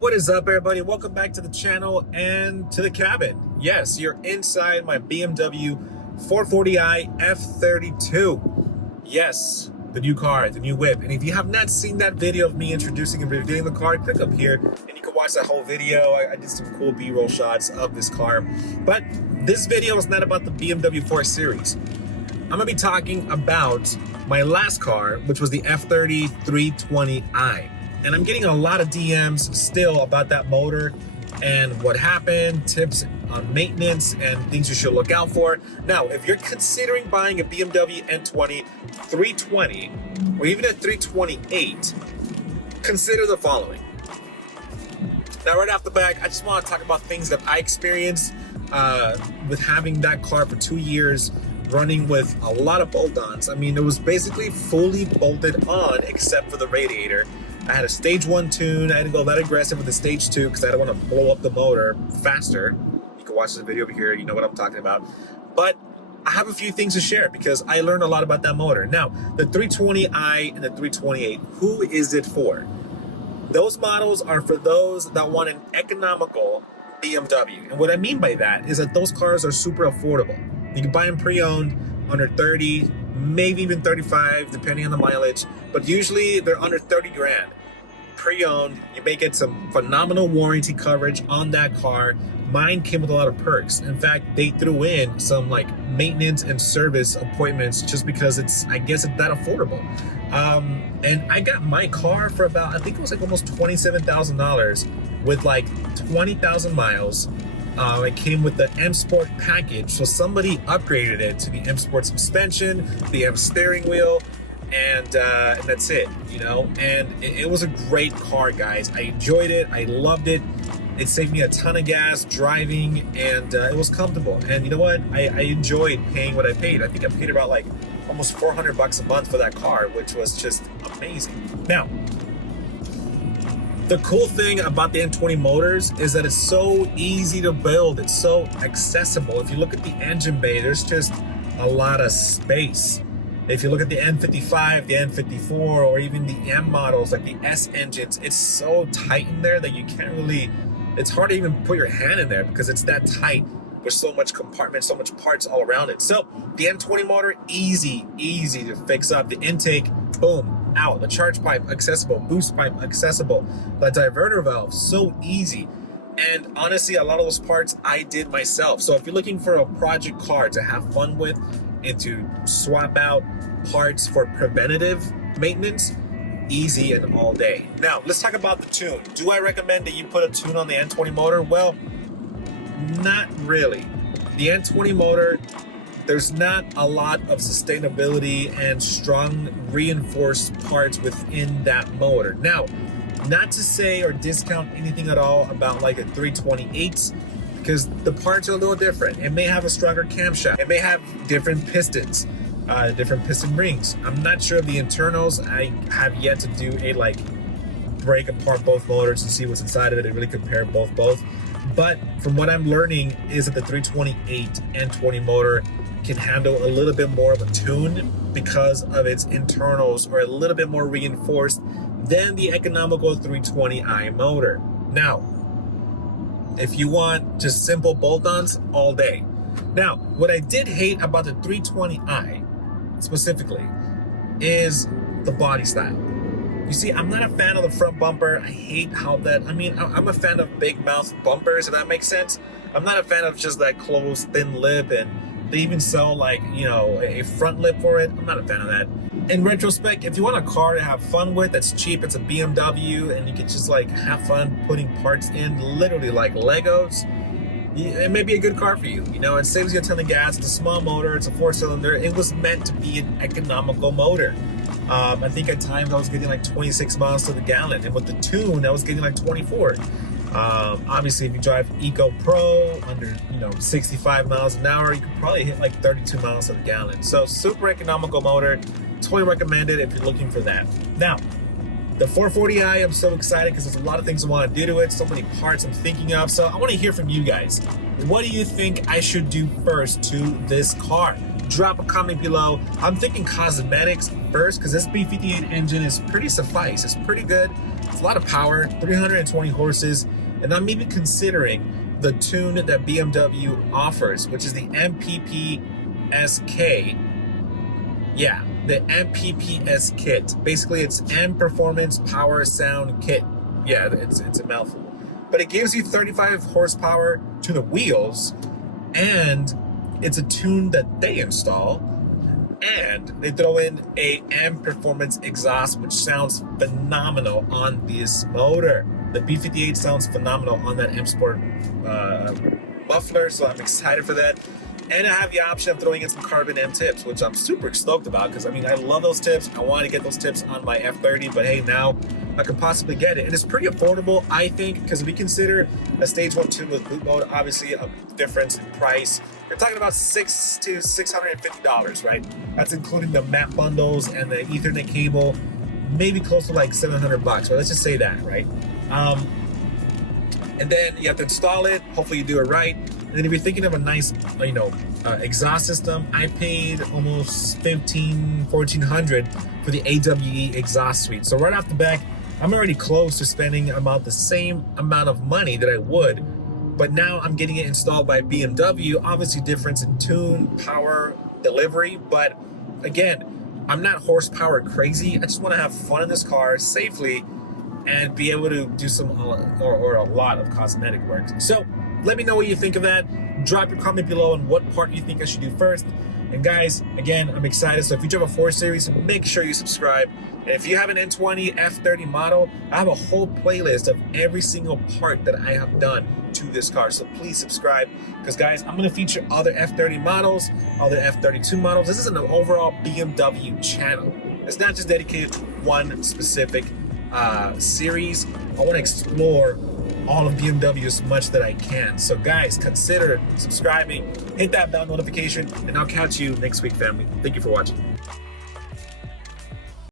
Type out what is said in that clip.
What is up, everybody? Welcome back to the channel and to the cabin. Yes, you're inside my BMW 440i F32. Yes, the new car, the new whip. And if you have not seen that video of me introducing and reviewing the car, click up here and you can watch that whole video. I did some cool B-roll shots of this car. But this video is not about the BMW 4 Series. I'm gonna be talking about my last car, which was the F30 320i. And I'm getting a lot of DMs still about that motor and what happened, tips on maintenance and things you should look out for. Now, if you're considering buying a BMW N20 320 or even a 328, consider the following. Now, right off the bat, I just want to talk about things that I experienced with having that car for 2 years, running with a lot of bolt-ons. I mean, it was basically fully bolted on except for the radiator. I had a stage 1 tune. I had to go that aggressive with the stage 2 because I don't want to blow up the motor faster. You can watch the video over here. You know what I'm talking about. But I have a few things to share because I learned a lot about that motor. Now, the 320i and the 328, who is it for? Those models are for those that want an economical BMW. And what I mean by that is that those cars are super affordable. You can buy them pre-owned, under 30, maybe even 35, depending on the mileage. But usually they're under 30 grand. Pre-owned, you may get some phenomenal warranty coverage on that car. Mine came with a lot of perks. In fact, they threw in some like maintenance and service appointments just because I guess it's that affordable. And I got my car for about, I think it was like almost $27,000 with like 20,000 miles. It came with the M Sport package, so somebody upgraded it to the M Sport suspension, the M steering wheel, and that's it, you know. And it was a great car, guys. I enjoyed it. I loved it. It saved me a ton of gas driving, and it was comfortable. And you know what? I enjoyed paying what I paid. I think I paid about like almost $400 a month for that car, which was just amazing. Now, the cool thing about the N20 motors is that it's so easy to build. It's so accessible. If you look at the engine bay, there's just a lot of space. If you look at the N55, the N54, or even the M models, like the S engines, it's so tight in there that you can't really, it's hard to even put your hand in there because it's that tight with so much compartment, so much parts all around it. So the N20 motor, easy to fix up. The intake, boom, out. The charge pipe, accessible. Boost pipe, accessible. The diverter valve, so easy. And honestly, a lot of those parts I did myself. So if you're looking for a project car to have fun with and to swap out parts for preventative maintenance, easy and all day. Now, let's talk about the tune. Do I recommend that you put a tune on the N20 motor? Well, not really. The N20 motor, there's not a lot of sustainability and strong reinforced parts within that motor. Now, not to say or discount anything at all about like a 328, because the parts are a little different. It may have a stronger camshaft. It may have different pistons, different piston rings. I'm not sure of the internals. I have yet to do a like break apart both motors and see what's inside of it and really compare both. But from what I'm learning is that the 328 N20 motor can handle a little bit more of a tune because of its internals are a little bit more reinforced than the economical 320i motor. Now, if you want just simple bolt-ons, all day. Now, what I did hate about the 320i specifically is the body style. You see, I'm not a fan of the front bumper. I hate how that, I mean, I'm a fan of big mouth bumpers, if that makes sense. I'm not a fan of just that closed, thin lip, and they even sell like, you know, a front lip for it. I'm not a fan of that. In retrospect, if you want a car to have fun with, that's cheap, it's a BMW, and you can just like have fun putting parts in, literally like Legos, it may be a good car for you. You know, it saves you a ton of gas. It's a small motor. It's a 4-cylinder. It was meant to be an economical motor. I think at times I was getting like 26 miles to the gallon, and with the tune, I was getting like 24. Obviously, if you drive Eco Pro under 65 miles an hour, you could probably hit like 32 miles to the gallon. So super economical motor. Totally recommend it if you're looking for that. Now, the 440i, I'm so excited because there's a lot of things I want to do to it. So many parts I'm thinking of. So I want to hear from you guys. What do you think I should do first to this car? Drop a comment below. I'm thinking cosmetics first because this B58 engine is pretty suffice. It's pretty good. It's a lot of power, 320 horses, and I'm even considering the tune that BMW offers, which is the MPP SK. Yeah, the MPPS kit. Basically, it's M Performance Power Sound Kit. Yeah, it's a mouthful. But it gives you 35 horsepower to the wheels, and it's a tune that they install, and they throw in a M Performance exhaust, which sounds phenomenal on this motor. The B58 sounds phenomenal on that M Sport muffler, so I'm excited for that. And I have the option of throwing in some carbon M tips, which I'm super stoked about, because I mean, I love those tips. I want to get those tips on my F30, but hey, now I can possibly get it. And it's pretty affordable, I think, because if we consider a stage 1 tune with boot mode, obviously a difference in price. You're talking about $600 to $650, right? That's including the map bundles and the Ethernet cable, maybe close to like $700, right? Let's just say that, right? And then you have to install it. Hopefully you do it right. And then if you're thinking of a nice, exhaust system, I paid almost $1,400 for the AWE exhaust suite. So right off the bat, I'm already close to spending about the same amount of money that I would, but now I'm getting it installed by BMW. Obviously difference in tune, power, delivery, but again, I'm not horsepower crazy. I just want to have fun in this car safely and be able to do some or a lot of cosmetic work. So let me know what you think of that. Drop your comment below on what part you think I should do first. And guys, again, I'm excited. So if you drive a 4 Series, make sure you subscribe. And if you have an N20 F30 model, I have a whole playlist of every single part that I have done to this car. So please subscribe, because guys, I'm going to feature other F30 models, other F32 models. This is an overall BMW channel. It's not just dedicated to one specific series. I want to explore all of BMW as much that I can. So guys, consider subscribing, hit that bell notification, and I'll catch you next week, family. Thank you for watching.